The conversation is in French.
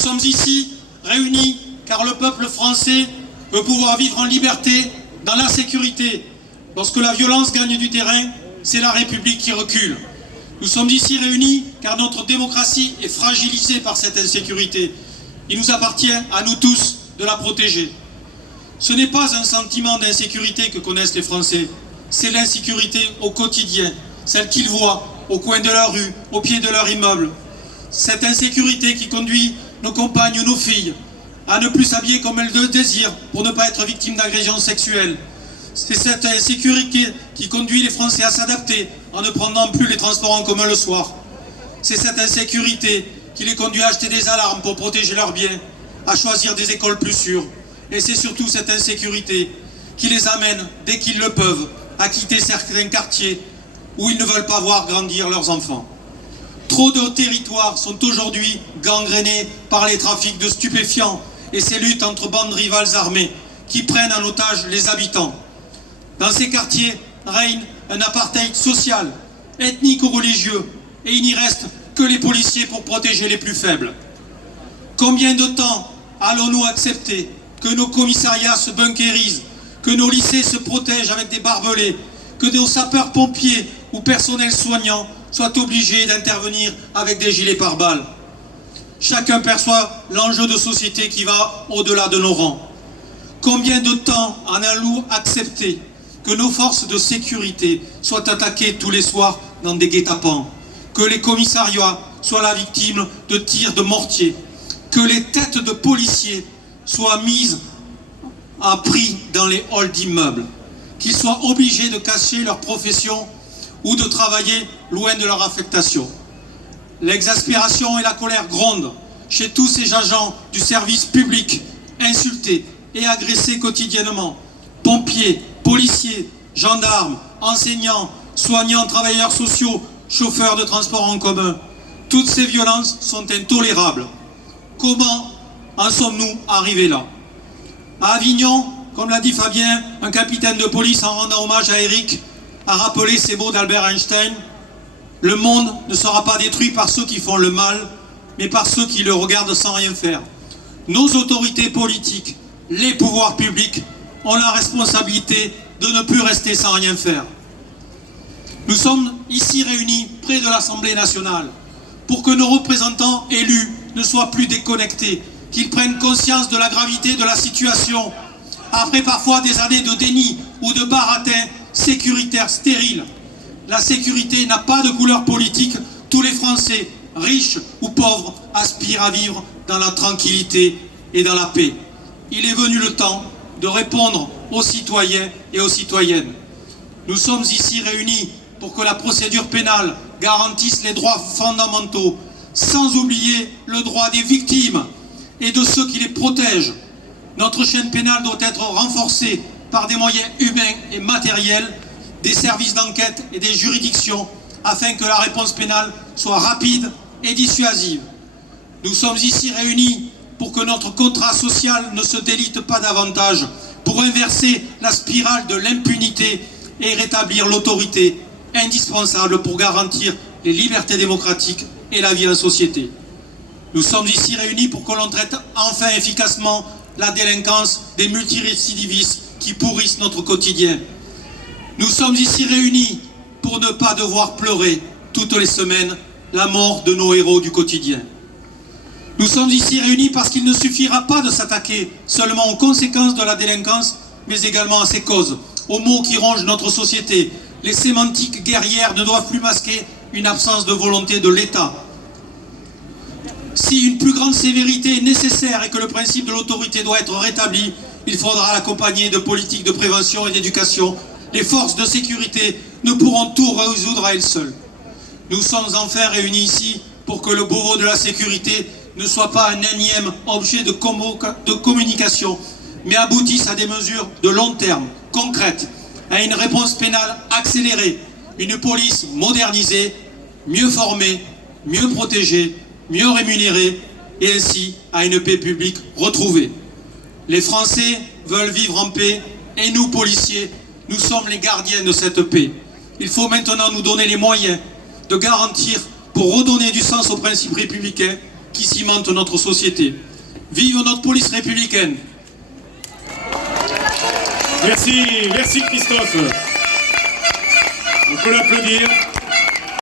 Nous sommes ici réunis car le peuple français veut pouvoir vivre en liberté, dans la sécurité. Lorsque la violence gagne du terrain, c'est la République qui recule. Nous sommes ici réunis car notre démocratie est fragilisée par cette insécurité. Il nous appartient à nous tous de la protéger. Ce n'est pas un sentiment d'insécurité que connaissent les Français, c'est l'insécurité au quotidien, celle qu'ils voient au coin de leur rue, au pied de leur immeuble. Cette insécurité qui conduit nos compagnes ou nos filles à ne plus s'habiller comme elles le désirent pour ne pas être victimes d'agressions sexuelles. C'est cette insécurité qui conduit les Français à s'adapter en ne prenant plus les transports en commun le soir. C'est cette insécurité qui les conduit à acheter des alarmes pour protéger leurs biens, à choisir des écoles plus sûres. Et c'est surtout cette insécurité qui les amène, dès qu'ils le peuvent, à quitter certains quartiers où ils ne veulent pas voir grandir leurs enfants. Trop de territoires sont aujourd'hui gangrénés par les trafics de stupéfiants et ces luttes entre bandes rivales armées qui prennent en otage les habitants. Dans ces quartiers règne un apartheid social, ethnique ou religieux, et il n'y reste que les policiers pour protéger les plus faibles. Combien de temps allons-nous accepter que nos commissariats se bunkérisent, que nos lycées se protègent avec des barbelés, que nos sapeurs-pompiers ou personnels soignants soient obligés d'intervenir avec des gilets pare-balles? Chacun perçoit l'enjeu de société qui va au-delà de nos rangs. Combien de temps en allons-nous accepter que nos forces de sécurité soient attaquées tous les soirs dans des guet-apens, que les commissariats soient la victime de tirs de mortier, que les têtes de policiers soient mises à prix dans les halls d'immeubles, qu'ils soient obligés de cacher leur profession ou de travailler loin de leur affectation? L'exaspération et la colère grondent chez tous ces agents du service public, insultés et agressés quotidiennement. Pompiers, policiers, gendarmes, enseignants, soignants, travailleurs sociaux, chauffeurs de transport en commun. Toutes ces violences sont intolérables. Comment en sommes-nous arrivés là? À Avignon, comme l'a dit Fabien, un capitaine de police en rendant hommage à Eric a rappelé ces mots d'Albert Einstein: le monde ne sera pas détruit par ceux qui font le mal, mais par ceux qui le regardent sans rien faire. Nos autorités politiques, les pouvoirs publics, ont la responsabilité de ne plus rester sans rien faire. Nous sommes ici réunis près de l'Assemblée nationale pour que nos représentants élus ne soient plus déconnectés, qu'ils prennent conscience de la gravité de la situation, après parfois des années de déni ou de baratin sécuritaire stérile. La sécurité n'a pas de couleur politique. Tous les Français, riches ou pauvres, aspirent à vivre dans la tranquillité et dans la paix. Il est venu le temps de répondre aux citoyens et aux citoyennes. Nous sommes ici réunis pour que la procédure pénale garantisse les droits fondamentaux, sans oublier le droit des victimes et de ceux qui les protègent. Notre chaîne pénale doit être renforcée par des moyens humains et matériels, des services d'enquête et des juridictions, afin que la réponse pénale soit rapide et dissuasive. Nous sommes ici réunis pour que notre contrat social ne se délite pas davantage, pour inverser la spirale de l'impunité et rétablir l'autorité indispensable pour garantir les libertés démocratiques et la vie en société. Nous sommes ici réunis pour que l'on traite enfin efficacement la délinquance des multirécidivistes qui pourrissent notre quotidien. Nous sommes ici réunis pour ne pas devoir pleurer toutes les semaines la mort de nos héros du quotidien. Nous sommes ici réunis parce qu'il ne suffira pas de s'attaquer seulement aux conséquences de la délinquance, mais également à ses causes, aux maux qui rongent notre société. Les sémantiques guerrières ne doivent plus masquer une absence de volonté de l'État. Si une plus grande sévérité est nécessaire et que le principe de l'autorité doit être rétabli, il faudra l'accompagner de politiques de prévention et d'éducation. Les forces de sécurité ne pourront tout résoudre à elles seules. Nous sommes enfin réunis ici pour que le bourreau de la sécurité ne soit pas un énième objet de communication, mais aboutisse à des mesures de long terme, concrètes, à une réponse pénale accélérée, une police modernisée, mieux formée, mieux protégée, mieux rémunérée, et ainsi à une paix publique retrouvée. Les Français veulent vivre en paix, et nous, policiers, nous sommes les gardiens de cette paix. Il faut maintenant nous donner les moyens de garantir, pour redonner du sens aux principes républicains, qui cimentent notre société. Vive notre police républicaine. Merci, merci Christophe. On peut l'applaudir.